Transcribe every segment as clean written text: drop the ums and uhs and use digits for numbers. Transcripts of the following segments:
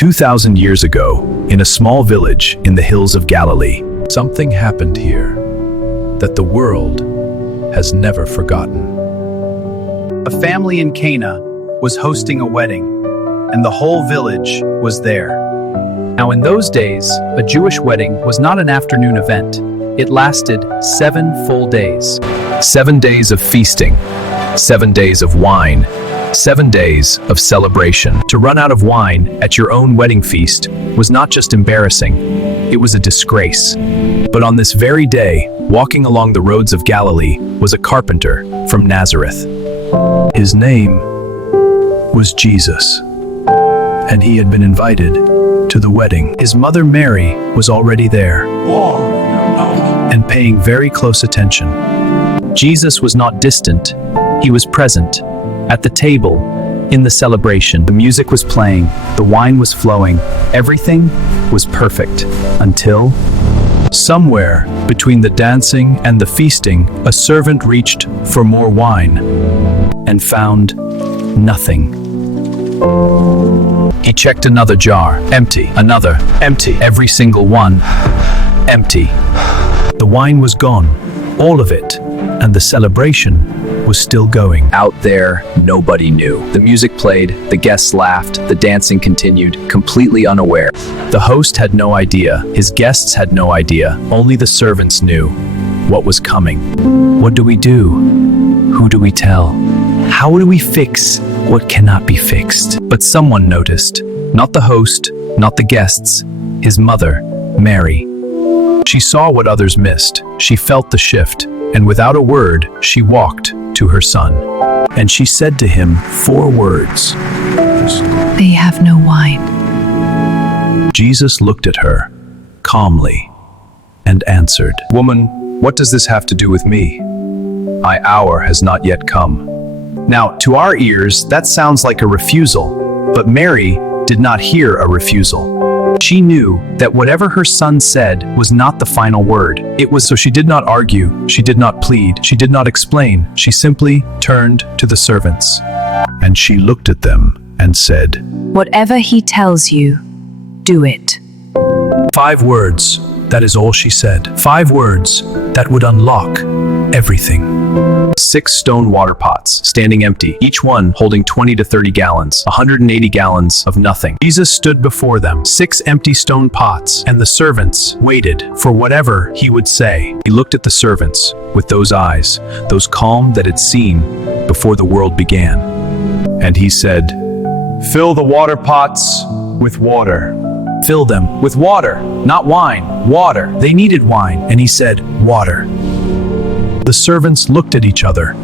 2,000 years ago, in a small village in the hills of Galilee, something happened here that the world has never forgotten. A family in Cana was hosting a wedding, and the whole village was there. Now, in those days, a Jewish wedding was not an afternoon event. It lasted 7 full days. 7 days of feasting, 7 days of wine, 7 days of celebration. To run out of wine at your own wedding feast was not just embarrassing, it was a disgrace. But on this very day, walking along the roads of Galilee was a carpenter from Nazareth. His name was Jesus, and he had been invited to the wedding. His mother Mary was already there and paying very close attention. Jesus was not distant, he was present. At the table, in the celebration, the music was playing, the wine was flowing, everything was perfect, until somewhere between the dancing and the feasting, a servant reached for more wine and found nothing. He checked another jar, empty, another, empty, every single one, empty. The wine was gone, all of it, and the celebration was still going. Out there, nobody knew. The music played, the guests laughed, the dancing continued, completely unaware. The host had no idea, his guests had no idea, only the servants knew what was coming. What do we do? Who do we tell? How do we fix what cannot be fixed? But someone noticed, not the host, not the guests, his mother, Mary. She saw what others missed, she felt the shift, and without a word, she walked to her son. And she said to him 4 words. They have no wine. Jesus looked at her, calmly, and answered, "Woman, what does this have to do with me? My hour has not yet come." Now, to our ears, that sounds like a refusal, but Mary did not hear a refusal. She knew that whatever her son said was not the final word. So she did not argue, she did not plead, she did not explain. She simply turned to the servants, and she looked at them and said, Whatever he tells you, do it. 5 words, that is all she said. 5 words that would unlock everything. 6 stone water pots, standing empty, each one holding 20 to 30 gallons, 180 gallons of nothing. Jesus stood before them, 6 empty stone pots, and the servants waited for whatever he would say. He looked at the servants with those eyes, those calm that had seen before the world began. And he said, "Fill the water pots with water." Fill them with water, not wine, water. They needed wine, and he said, "Water." The servants looked at each other,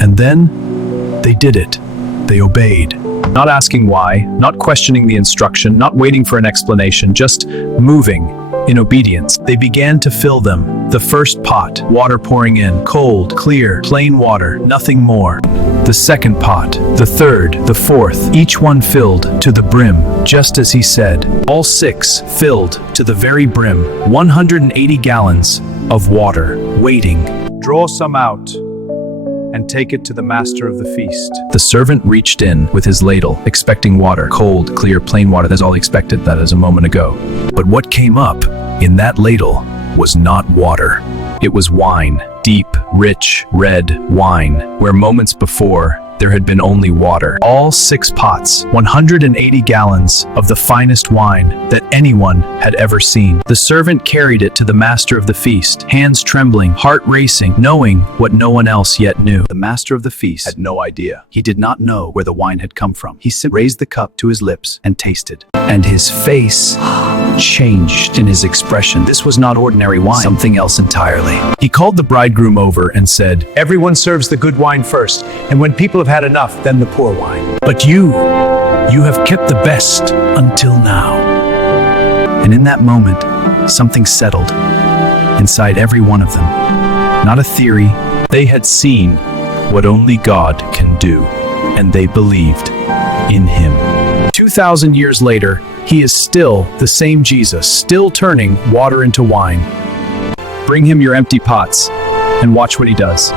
and then they did it. They obeyed, not asking why, not questioning the instruction, not waiting for an explanation, just moving in obedience. They began to fill them. The first pot, water pouring in, cold, clear, plain water, nothing more. The second pot, the third, the fourth, each one filled to the brim, just as he said. All 6 filled to the very brim, 180 gallons of water, waiting. "Draw some out and take it to the master of the feast." The servant reached in with his ladle, expecting water, cold, clear, plain water. That's all he expected, that is a moment ago. But what came up in that ladle was not water. It was wine, deep, rich, red wine, where moments before there had been only water. All 6 pots, 180 gallons of the finest wine that anyone had ever seen. The servant carried it to the master of the feast, hands trembling, heart racing, knowing what no one else yet knew. The master of the feast had no idea. He did not know where the wine had come from. He simply raised the cup to his lips and tasted. And his face changed in his expression. This was not ordinary wine, something else entirely. He called the bridegroom over and said, Everyone serves the good wine first, and when people have had enough, then the poor wine. "But you have kept the best until now." And in that moment, something settled inside every one of them. Not a theory. They had seen what only God can do, and they believed in him. 2,000 years later, he is still the same Jesus, still turning water into wine. Bring him your empty pots and watch what he does.